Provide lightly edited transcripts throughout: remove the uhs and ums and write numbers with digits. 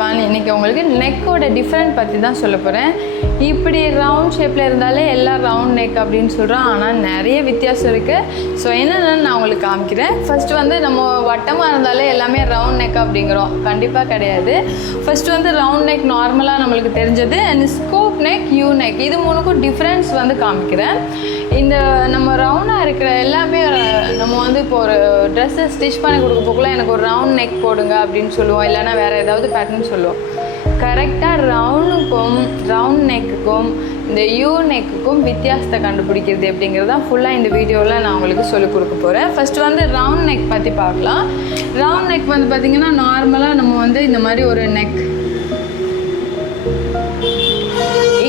everyone. இன்னைக்கு உங்களுக்கு நெக்கோட டிஃபரண்ட் பற்றி தான் சொல்ல போகிறேன். இப்படி ரவுண்ட் ஷேப்பில் இருந்தாலே எல்லாம் ரவுண்ட் நெக் அப்படின்னு சொல்கிறோம். ஆனால் நிறைய வித்தியாசம் இருக்குது. ஸோ என்னென்னு நான் உங்களுக்கு காமிக்கிறேன். ஃபஸ்ட்டு வந்து நம்ம வட்டமாக இருந்தாலே எல்லாமே ரவுண்ட் நெக் அப்படிங்கிறோம். கண்டிப்பாக கிடையாது. ஃபஸ்ட்டு வந்து ரவுண்ட் நெக் நார்மலாக நம்மளுக்கு தெரிஞ்சது. And scoop neck, U neck, இது மூணுக்கும் டிஃப்ரென்ஸ் வந்து காமிக்கிறேன். இந்த நம்ம ரவுண்டாக இருக்கிற எல்லாமே நம்ம வந்து இப்போ ஒரு ட்ரெஸ்ஸை ஸ்டிச் பண்ணி கொடுக்க போக்குள்ள எனக்கு ஒரு ரவுண்ட் நெக் போடுங்க அப்படின்னு சொல்லுவோம். இல்லைனா வேறு ஏதாவது பேட்டர்ன் சொல்லுவோம். கரெக்டாக ரவுண்ட் நெக்குக்கும் இந்த யூ நெக்குக்கும் வித்தியாசத்தை கண்டுபிடிக்கிறது அப்படிங்கிறது தான் ஃபுல்லாக இந்த வீடியோவில் நான் உங்களுக்கு சொல்லிக் கொடுக்க போகிறேன். ஃபஸ்ட்டு வந்து ரவுண்ட் நெக் பற்றி பார்க்கலாம். ரவுண்ட் நெக் வந்து பார்த்திங்கன்னா நார்மலாக நம்ம வந்து இந்த மாதிரி ஒரு நெக்,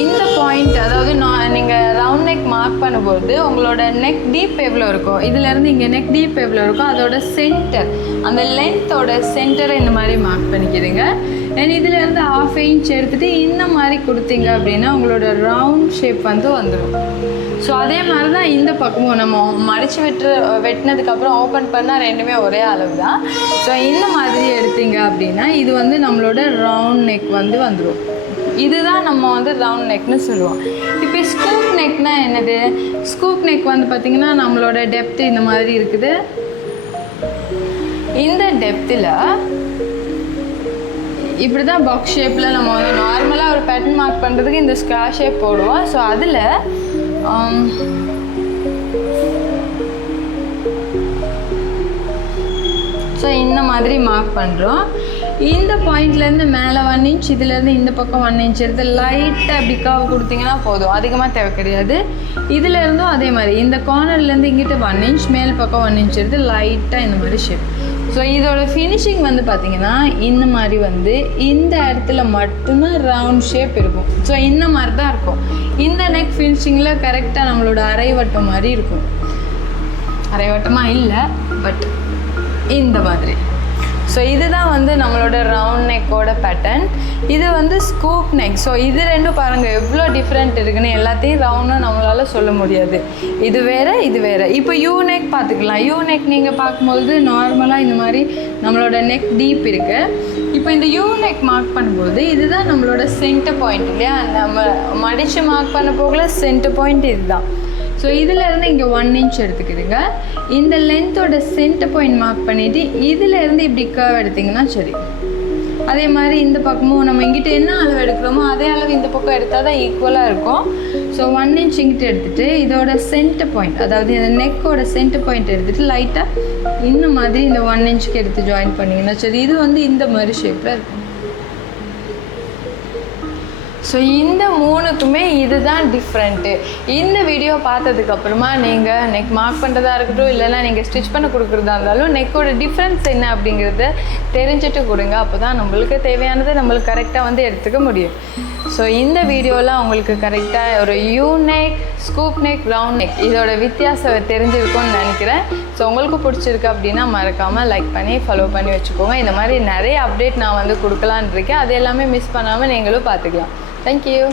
இந்த பாயிண்ட், அதாவது நீங்கள் ரவுண்ட் நெக் மார்க் பண்ணும்போது உங்களோட நெக் டீப் எவ்வளோ இருக்கும், இதுலேருந்து இங்கே நெக் டீப் எவ்வளோ இருக்கும், அதோட சென்டர், அந்த லென்த்தோட சென்டரை இந்த மாதிரி மார்க் பண்ணிக்கிறீங்க. அண்ட் இதுலேருந்து 1/2 inch எடுத்துகிட்டு இந்த மாதிரி கொடுத்தீங்க அப்படின்னா உங்களோட ரவுண்ட் ஷேப் வந்து வந்துடும். ஸோ அதே மாதிரி தான் இந்த பக்கமும் நம்ம மடித்து வெட்டினதுக்கப்புறம் ஓப்பன் பண்ணால் ரெண்டுமே ஒரே அளவு தான். ஸோ இந்த மாதிரி எடுத்தீங்க அப்படின்னா இது வந்து நம்மளோட ரவுண்ட் நெக் வந்து வந்துடும். இதுதான் நம்ம வந்து ரவுண்ட் நெக்னு சொல்லுவோம். இப்போ ஸ்கூப் நெக்னா என்னது? ஸ்கூப் நெக் வந்து பார்த்திங்கன்னா நம்மளோட டெப்த்து இந்த மாதிரி இருக்குது. இந்த டெப்த்தில் இப்படி தான் பாக்ஸ் ஷேப்பில் நம்ம வந்து நார்மலாக ஒரு பேட்டர்ன் மார்க் பண்ணுறதுக்கு இந்த ஸ்கொயர் ஷேப் போடுவோம். ஸோ அதில் இந்த மாதிரி மார்க் பண்ணுறோம். இந்த பாயிண்ட்லேருந்து மேலே 1 inch, இதுலேருந்து இந்த பக்கம் 1 inch எடுத்து லைட்டாக அப்படி காவு கொடுத்தீங்கன்னா போதும். அதிகமாக தேவை கிடையாது. இதுலேருந்தும் அதே மாதிரி இந்த கார்னர்லேருந்து இங்கிட்ட 1 inch, மேல் பக்கம் 1 inch எடுத்து லைட்டாக இந்த மாதிரி ஷேப். ஸோ இதோட ஃபினிஷிங் வந்து பார்த்திங்கன்னா இந்த மாதிரி வந்து இந்த இடத்துல மட்டும்தான் ரவுண்ட் ஷேப் இருக்கும். ஸோ இந்த மாதிரி தான் இருக்கும். இந்த நெக் ஃபினிஷிங்கில் கரெக்டாக நம்மளோட அரைவட்டம் மாதிரி இருக்கும். அரைவட்டமாக இல்லை, பட் இந்த மாதிரி. ஸோ இதுதான் வந்து நம்மளோட ரவுண்ட் நெக்கோட பேட்டர்ன். இது வந்து ஸ்கூப் நெக். ஸோ இது ரெண்டும் பாருங்கள் எவ்வளோ டிஃப்ரெண்ட் இருக்குன்னு. எல்லாத்தையும் ரவுண்டாக நம்மளால் சொல்ல முடியாது. இது வேறு, இது வேறு. இப்போ யூ நெக் பார்த்துக்கலாம். யூ நெக் நீங்கள் பார்க்கும்போது நார்மலாக இந்த மாதிரி நம்மளோட நெக் டீப் இருக்குது. இப்போ இந்த யூ நெக் மார்க் பண்ணும்போது இதுதான் நம்மளோட சென்டர் பாயிண்ட் இல்லையா? நம்ம மடித்து மார்க் பண்ண போகல சென்டர் பாயிண்ட் இதுதான். ஸோ இதிலேருந்து இங்கே 1 inch எடுத்துக்கிறீங்க. இந்த லென்த்தோட சென்டர் பாயிண்ட் மார்க் பண்ணிவிட்டு இதிலேருந்து இப்படி கர்வ் எடுத்திங்கன்னா சரி. அதே மாதிரி இந்த பக்கமும் நம்ம இங்கிட்ட என்ன அளவு எடுக்கிறோமோ அதே அளவு இந்த பக்கம் எடுத்தால் தான் ஈக்குவலாக இருக்கும். ஸோ 1 inch இங்கிட்ட எடுத்துகிட்டு இதோட சென்டர் பாயிண்ட், அதாவது இந்த நெக்கோட சென்டர் பாயிண்ட் எடுத்துகிட்டு லைட்டாக இந்த மாதிரி இந்த 1 inchக்கு எடுத்து ஜாயின் பண்ணிங்கன்னா சரி. இது வந்து இந்த மாதிரி ஷேப்பில் இருக்கும். ஸோ இந்த மூணுக்குமே இதுதான் டிஃப்ரெண்ட்டு. இந்த வீடியோ பார்த்ததுக்கப்புறமா நீங்கள் நெக் மார்க் பண்ணுறதா இருக்கட்டும், இல்லைனா நீங்கள் ஸ்டிச் பண்ண கொடுக்குறதா இருந்தாலும் நெக்கோட டிஃப்ரென்ஸ் என்ன அப்படிங்கிறத தெரிஞ்சுட்டு கொடுங்க. அப்போ தான் நம்மளுக்கு தேவையானதை நம்மளுக்கு கரெக்டாக வந்து எடுத்துக்க முடியும். ஸோ இந்த வீடியோவில் உங்களுக்கு கரெக்டாக ஒரு U neck, scoop neck, round neck இதோட வித்தியாசம் தெரிஞ்சிருக்கும்னு நினைக்கிறேன். ஸோ உங்களுக்கு பிடிச்சிருக்கு அப்படின்னா மறக்காமல் லைக் பண்ணி ஃபாலோ பண்ணி வச்சுக்கோங்க. இந்த மாதிரி நிறைய அப்டேட் நான் வந்து கொடுக்கலான்னு இருக்கேன். அது எல்லாமே மிஸ் பண்ணாமல் நீங்களும் பார்த்துக்கலாம். Thank you.